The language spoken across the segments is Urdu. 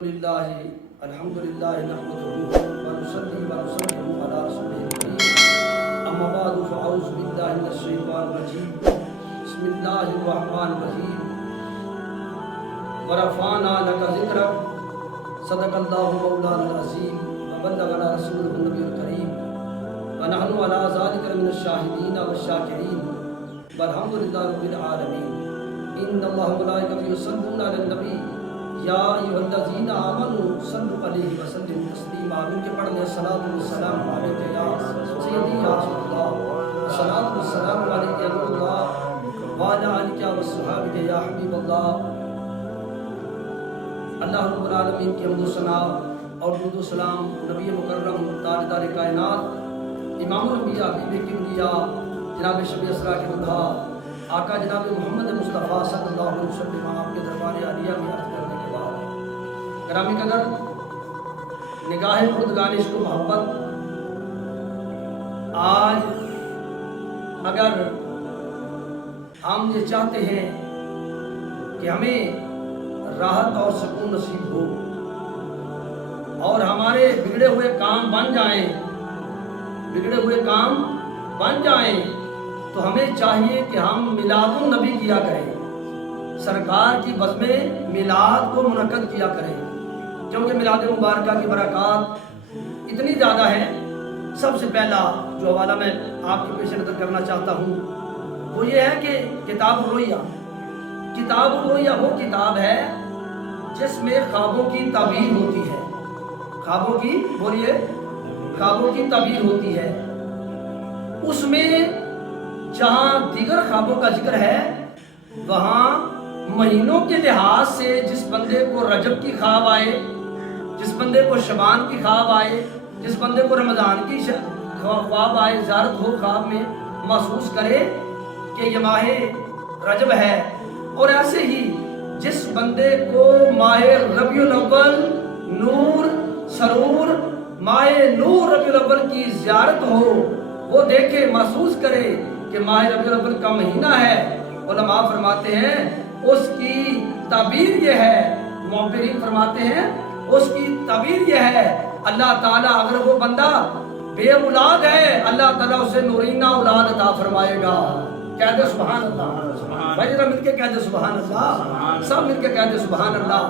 لله الحمد لله نحمده ونصلي ونسلم على رسوله الكريم اما بعد فاعوذ بالله من الشيطان الرجيم بسم الله الرحمن الرحيم ورفعنا لك ذكرك صدق الله مولانا العظيم وبلغنا رسوله النبي الكريم ونحن على ذلك من الشاهدين والشاكرين والحمد لله رب العالمين ان الله وملائكته يصلون على النبي یا ایھا الذین آمنوا صلوا علیہ وسلموا تسلیما. ان کے پڑھنے الصلاۃ والسلام علیک یا سیدی یا رسول اللہ، الصلاۃ والسلام علیک یا نور اللہ وعلی آلک و صحابک یا حبیب اللہ. اللہ رب العالمین کی حمد و ثنا اور درود و سلام نبی مکرم تاجدار کائنات امام الانبیاء حبیب کبریا جناب شب اسراء کے مدعا آقا جناب محمد مصطفیٰ صلی اللہ علیہ وسلم آپ کے دربار عالیہ میں عرض کرنے کے بعد، گرامی قدر نگاہ خودگان عشق و محبت، آج اگر ہم یہ چاہتے ہیں کہ ہمیں راحت اور سکون نصیب ہو اور ہمارے بگڑے ہوئے کام بن جائیں تو ہمیں چاہیے کہ ہم میلاد النبی کیا کریں، سرکار کی بزم میلاد کو منعقد کیا کریں، کیونکہ میلاد مبارکہ کی برکات اتنی زیادہ ہیں. سب سے پہلا جو حوالہ میں آپ کے پیش نظر کرنا چاہتا ہوں وہ یہ ہے کہ کتاب الرؤیا وہ کتاب ہے جس میں خوابوں کی تعبیر ہوتی ہے. خوابوں کی تعبیر ہوتی ہے. اس میں جہاں دیگر خوابوں کا ذکر ہے وہاں مہینوں کے لحاظ سے جس بندے کو رجب کی خواب آئے، جس بندے کو شعبان کی خواب آئے، جس بندے کو رمضان کی خواب آئے، زیارت ہو خواب میں محسوس کرے کہ یہ ماہ رجب ہے. اور ایسے ہی جس بندے کو ماہ ربیع الاول نور سرور ماہ نور ربیع الاول کی زیارت ہو، وہ دیکھے محسوس کرے کہ ماہ ربیع الاول کا مہینہ ہے. علماء فرماتے ہیں اس کی تعبیر یہ ہے، معبرین فرماتے ہیں اس کی تعبیر یہ ہے، اللہ تعالیٰ اگر وہ بندہ بے اولاد ہے اللہ تعالیٰ اسے نورینہ اولاد عطا فرمائے گا. کہہ دے سبحان اللہ. بھائی ذرا مل کے کہہ دے سبحان اللہ، سب مل کے کہہ دے سبحان اللہ.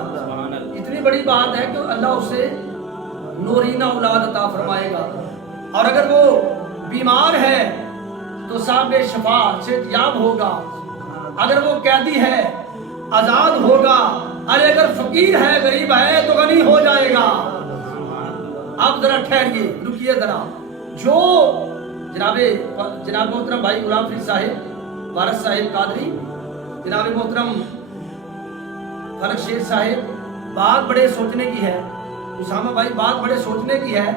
اتنی بڑی بات ہے کہ اللہ اسے نورینہ اولاد عطا فرمائے گا. اور اگر وہ بیمار ہے تو صاحب شفا صحت یاب ہوگا، اگر وہ قیدی ہے آزاد ہوگا، اگر فقیر ہے غریب ہے تو غنی ہو جائے گا. اب ذرا ٹھہریے، رکیے ذرا. جو جناب محترم بھائی غلام فرید صاحب وارث صاحب قادری، جناب محترم فلک شیر صاحب، بات بڑے سوچنے کی ہے، اسامہ بھائی بات بڑے سوچنے کی ہے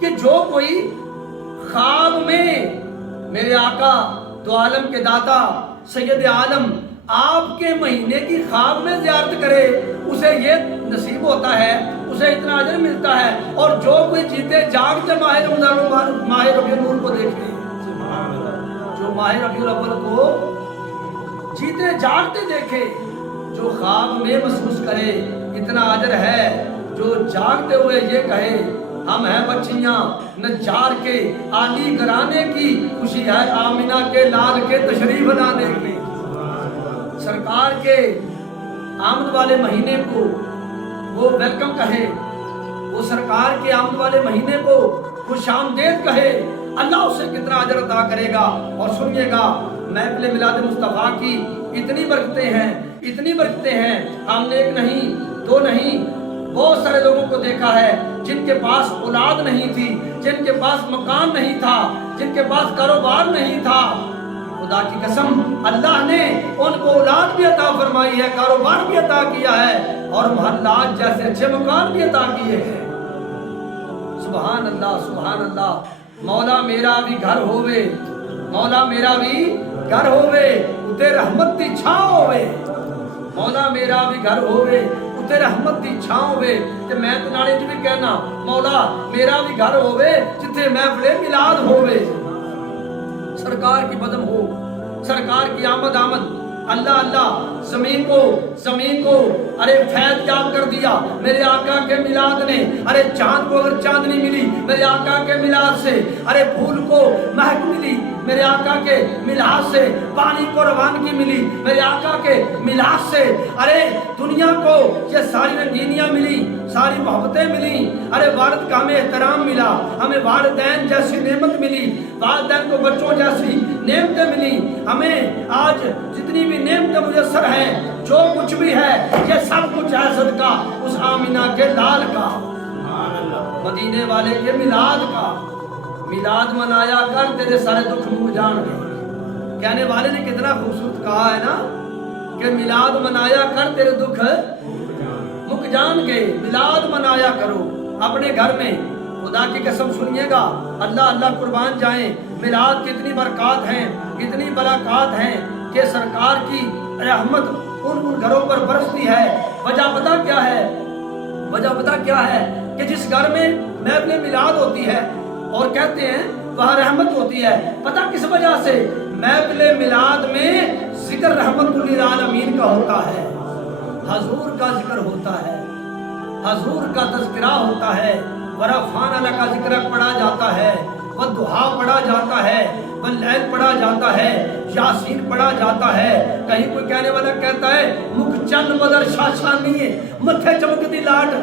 کہ جو کوئی خواب میں میرے آقا دو عالم کے داتا سید عالم آپ کے مہینے کی خواب میں زیارت کرے اسے یہ نصیب ہوتا ہے، اسے اتنا اجر ملتا ہے. اور جو کوئی جیتے جاگتے ماہ ربیع الاول کو دیکھے، جو ماہ ربیع الاول کو جیتے جاگتے دیکھے، جو خواب میں محسوس کرے اتنا اجر ہے. جو جاگتے ہوئے یہ کہے ہم ہیں بچیاں نجار کے عالی گرانے کی، خوشی ہے آمینہ کے لال کے تشریف لانے کی. سرکار کے آمد والے مہینے کو وہ ویلکم کہے، وہ سرکار کے آمد والے مہینے کو خوش آمدید کہے، اللہ اسے کتنا اجر عطا کرے گا. اور سنیے گا محفل میلاد مصطفیٰ کی اتنی برکتیں ہیں. ہم نے ایک نہیں دو نہیں بہت سارے لوگوں کو دیکھا ہے جن کے پاس اولاد نہیں تھی، جن کے پاس مکان نہیں تھا، جن کے پاس کاروبار نہیں تھا. خدا کی قسم اللہ نے ان کو اولاد بھی عطا فرمائی ہے، کاروبار بھی عطا کیا ہے اور محلات جیسے اچھے مکان بھی عطا کیے ہیں. سبحان اللہ سبحان اللہ. مولا میرا بھی گھر ہووے اتے رحمت دی چھاں ہووے. مولا میرا بھی گھر ہووے اتے رحمت دی چھاں ہووے. تے میں تے نالے بھی کہنا مولا میرا بھی گھر ہووے جتھے محفل میلاد ہووے. سرکار کی بدم ہو، سرکار کی آمد اللہ اللہ زمین کو ارے فیض یاب کر دیا میرے آقا کے میلاد نے. ارے چاند کو اگر چاندنی ملی میرے آقا کے میلاد سے. ارے پھول کو مہک ملی میرے آقا کے میلاد سے. پانی کو روانگی ملی میرے آقا کے میلاد سے. ارے دنیا کو یہ ساری رنگینیاں ملی, ساری محبتیں ملی. ارے والد کا ہمیں احترام ملا, ہمیں والدین جیسی نعمت ملی, والدین کو بچوں جیسی نعمتیں ملی. ہمیں آج جتنی بھی نعمتیں میسر ہیں, جو کچھ بھی ہے یہ سب کچھ ہے صدقہ اس آمینہ کے لال کا, مدینے والے کے میلاد کا. میلاد منایا کر تیرے سارے دکھ مک جان گے. کہنے والے نے کتنا خوبصورت کہا ہے نا کہ میلاد منایا کر تیرے دکھ مک جان گے. میلاد منایا کرو اپنے گھر میں. خدا کی قسم سنیے گا, اللہ اللہ قربان جائیں, میلاد کی اتنی برکات ہیں, اتنی برکات ہیں کہ سرکار کی رحمت ان گھروں پر برستی ہے. وجہ پتہ کیا ہے؟ وجہ پتہ کیا ہے کہ جس گھر میں محفل میلاد ہوتی ہے اور کہتے ہیں وہاں رحمت ہوتی ہے. پتہ کس وجہ سے؟ محفل میلاد میں ذکر رحمت للعالمین کا ہوتا ہے, حضور کا ذکر ہوتا ہے, حضور کا تذکرہ ہوتا ہے. ورفعنا لک کا ذکر پڑھا جاتا ہے, والضحیٰ پڑھا جاتا ہے, واللیل پڑھا جاتا ہے, یاسین پڑھا جاتا ہے. کہیں کوئی کہنے والا کہتا ہے مکھ چند بدر شاشانی ہے, متھے چمکتی لاٹ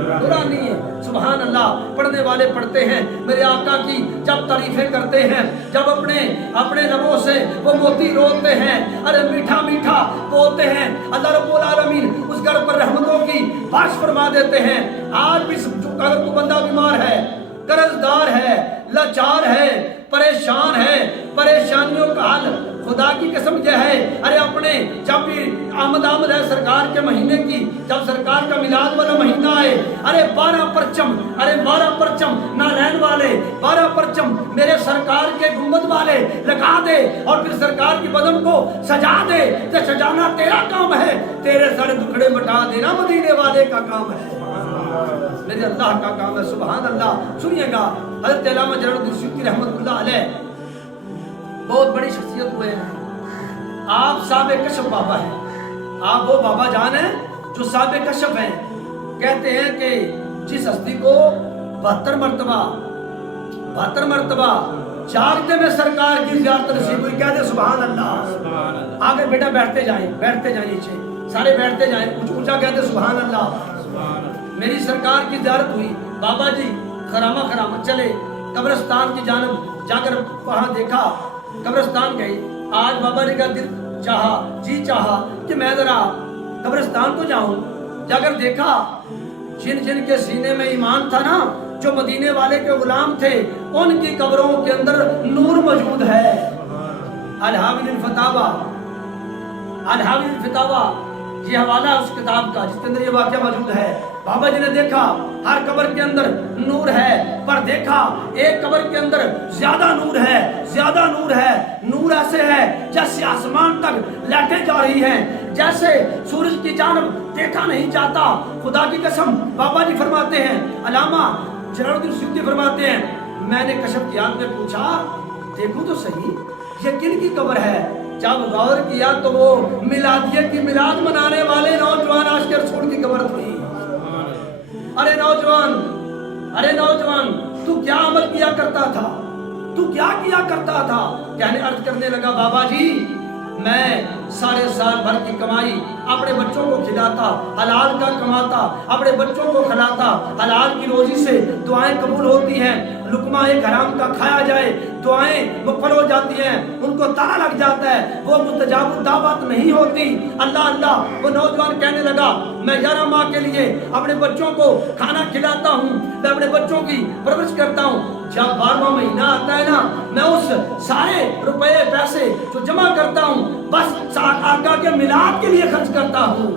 نورانی ہے. سبحان اللہ. پڑھنے والے پڑھتے ہیں میرے آقا کی جب تعریفیں کرتے ہیں, جب اپنے لبوں سے وہ موتی روتے ہیں, ارے میٹھا میٹھا بولتے ہیں, اللہ رب العالمین اس گھر پر رحمتوں کی بارش فرما دیتے ہیں. آج بھی اگر کوئی بندہ بیمار ہے, قرضدار ہے, لاچار ہے, پریشان ہے, پریشانیوں کا حل خدا کی قسم یہ ہے. ارے اپنے جب بھی آمد ہے سرکار کے مہینے کی, جب سرکار کا میلاد والا مہینہ آئے, ارے 12 پرچم نارائن والے, 12 پرچم میرے سرکار کے گنبد والے لگا دے اور پھر سرکار کی بدن کو سجا دے. تو سجانا تیرا کام ہے, تیرے سارے دکھڑے مٹا دینا مدینے والے کا کام ہے, میرے اللہ کا کام ہے. سبحان اللہ. سنیے گا حضرت علامہ جلال الدین سیوطی رحمت اللہ علیہ بہت بڑی شخصیت ہوئے ہیں. آپ صاحب کشف بابا ہیں, آپ وہ بابا جان ہیں جو صاحب کشف ہیں. کہتے ہیں کہ جس ہستی کو 72 مرتبہ جاگتے میں سرکار کی زیارت نصیب ہوئی, کہتے سبحان اللہ. آگے بیٹا بیٹھتے جائیں نیچے, سارے بیٹھتے جائیں, کچھ اونچا کہتے سبحان اللہ. میری سرکار کی زیارت ہوئی, بابا جی خرامہ چلے قبرستان کی جانب جا کر وہاں دیکھا, قبرستان گئے. آج بابا جی کا دل چاہا کہ میں ذرا قبرستان کو جاؤں. جا کر دیکھا جن کے سینے میں ایمان تھا نا, جو مدینے والے کے غلام تھے, ان کی قبروں کے اندر نور موجود ہے. الحاوی الفتاوی یہ حوالہ اس کتاب کا جس کے اندر یہ واقعہ موجود ہے. بابا جی نے دیکھا ہر قبر کے اندر نور ہے, پر دیکھا ایک قبر کے اندر زیادہ نور ہے. نور ایسے ہے جیسے آسمان تک لہٹیں جا رہی ہیں, جیسے سورج کی جانب دیکھا نہیں جاتا. خدا کی قسم بابا جی فرماتے ہیں, علامہ جلال الدین سیوطی فرماتے ہیں, میں نے کشف کی آنکھ میں پوچھا دیکھو تو صحیح یہ کن کی قبر ہے. جب غور کیا تو وہ میلادیہ کی میلاد منانے والے نوجوان عاشق رسول کی قبر تھی. ارے نوجوان تو کیا عمل کیا کرتا تھا؟ کہنے عرض کرنے لگا, بابا جی میں سارے سال بھر کی کمائی اپنے بچوں کو کھلاتا, حلال کا کماتا, اپنے بچوں کو کھلاتا. حلال کی روزی سے دعائیں قبول ہوتی ہیں, لقمہ ایک حرام کا کھایا جائے دعائیں مقبول ہو جاتی ہیں, ان کو تالا لگ جاتا ہے, وہ مستجاب الدعوات نہیں ہوتی. اللہ. وہ نوجوان کہنے لگا, میں 11 ماہ کے لیے اپنے بچوں کو کھانا کھلاتا ہوں, میں اپنے بچوں کی پرورش کرتا ہوں. جب 12واں مہینہ آتا ہے نا, میں اس سارے روپے پیسے جو جمع کرتا ہوں بس آقا کے میلاد کے لیے خرچ کرتا ہوں.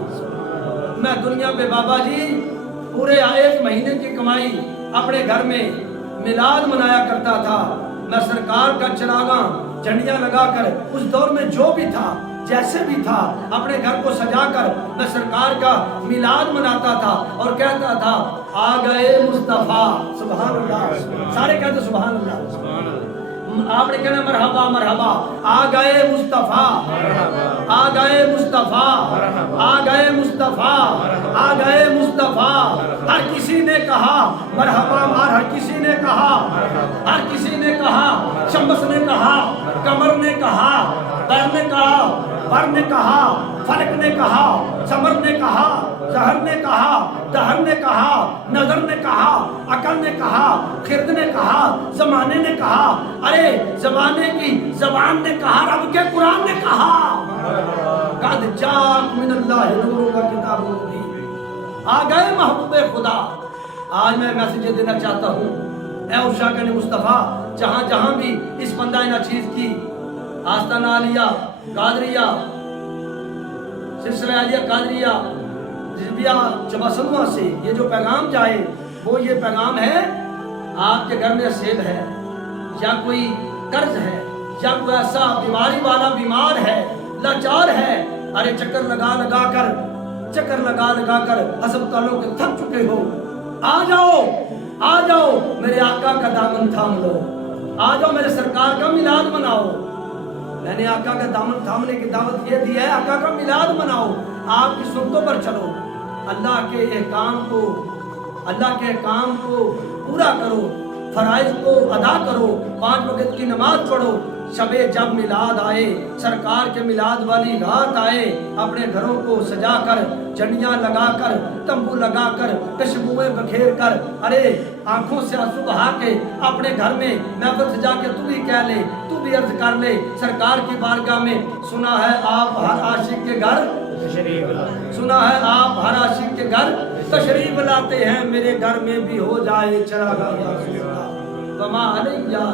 میں دنیا پہ بابا جی پورے 1 مہینے کی کمائی اپنے گھر میں میلاد منایا کرتا تھا. میں سرکار کا چراغاں جھنڈیاں لگا کر اس دور میں جو بھی تھا جیسے بھی تھا اپنے گھر کو سجا کر میں سرکار کا میلاد مناتا تھا اور کہتا تھا آ گئے مصطفیٰ. سبحان اللہ. سارے کہتے سبحان اللہ. آپ نے کہنا مرحبا مرحبا، آ گئے مصطفیٰ، آ گئے مصطفیٰ، آ گئے مصطفیٰ، آ گئے مصطفیٰ۔ ہر کسی نے کہا مرحبا، ہر کسی نے کہا، ہر کسی نے کہا، شمس نے کہا، قمر نے کہا، در نے کہا، بر نے کہا، فلک نے کہا، سمر نے کہا، زہر نے کہا، دہر نے کہا، نظر نے کہا، عقل نے کہا، خرد نے کہا، زمانے نے کہا، ارے زمانے کی زبان نے کہا، رب کے قرآن نے کہا قد جاءکم من اللہ نور و کتاب مبین۔ آ گئے محبوب خدا۔ آج میں میسیج دینا چاہتا ہوں، اے عشاقِ مصطفیٰ، جہاں جہاں بھی اس بندہ ناچیز کی آستانہ عالیہ قادریہ سلسلہ عالیہ قادریہ جزبیہ چباسنواں سے یہ جو پیغام جائے وہ یہ پیغام ہے، آپ کے گھر میں سیب ہے یا کوئی قرض ہے یا کوئی ایسا بیماری والا بیمار ہے، لاچار ہے، ارے چکر لگا لگا کر ہسپتالوں کے تھک چکے ہو، آ جاؤ میرے آقا کا دامن تھام لو، آ جاؤ میرے سرکار کا میلاد مناؤ۔ میں نے آقا کا دامن تھامنے کی دعوت یہ دی ہے، آقا کا میلاد مناؤ، آپ کی سنتوں پر چلو، اللہ کے احکام کو پورا کرو، فرائض کو ادا کرو، 5 وقت کی نماز پڑھو۔ شب جب میلاد آئے، سرکار کے میلاد والی رات آئے، اپنے گھروں کو سجا کر، جھنڈیاں لگا کر، تمبو لگا کر، خوشبوئیں بکھیر کر، ارے آنکھوں سے آنسو بہا کے اپنے گھر میں محفل سجا کے تو بھی کہہ لے، تو بھی عرض کر لے سرکار کی بارگاہ میں، سنا ہے آپ ہر عاشق کے گھر تشریف لاتے ہیں، میرے گھر میں بھی ہو جائے چراغاں یا رسول اللہ وما علیہ